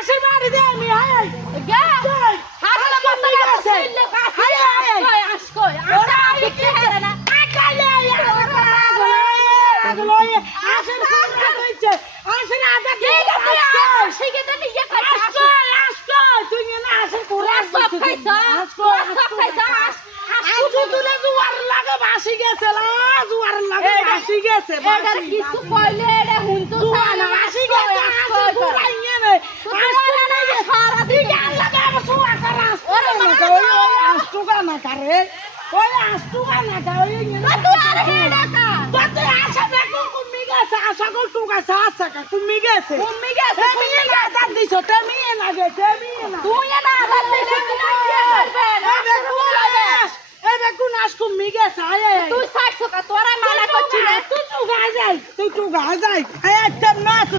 আশের বাড়ি দে আমি আয় গা হাতলে বন্ধ আছে হাই হাই আসকই আশা কি হেরে না আকালে আগলো আশের কুমড়া হইছে আশের আদা কি তুই শিখে দে নিয়ে খাইছ আসকো তুই না আশের কুমড়া সব খাইছ সব খাইছ আজু তুলে জুয়ার লাগে বাসি গেছে লা জুয়ার লাগে বাসি গেছে এটা কিছু কইলে এটা হুনতো জুয়ার বাসি গেছে আজু পুরাইয়ে নে আজকে না সারা দিন আল্লাহ বাবা সুয়া করাস ওরে না ওই আষ্টুকা না করে ওই আষ্টুকা না করে তুই আর হেডা কা তুই আশা দেখো কুমি গেছে আশা কল টুকা সাসা কা কুমি গেছে তুমি গেছে তুমি না দিছ তুমি না গেছে তুমি না তুই না আবার দিলে না কি করবে এই দেখো নাশ কুমি গেছে আয় তুই সাইছো কা তোরা মানা করছিস তুই টুকা যাই এই একটা না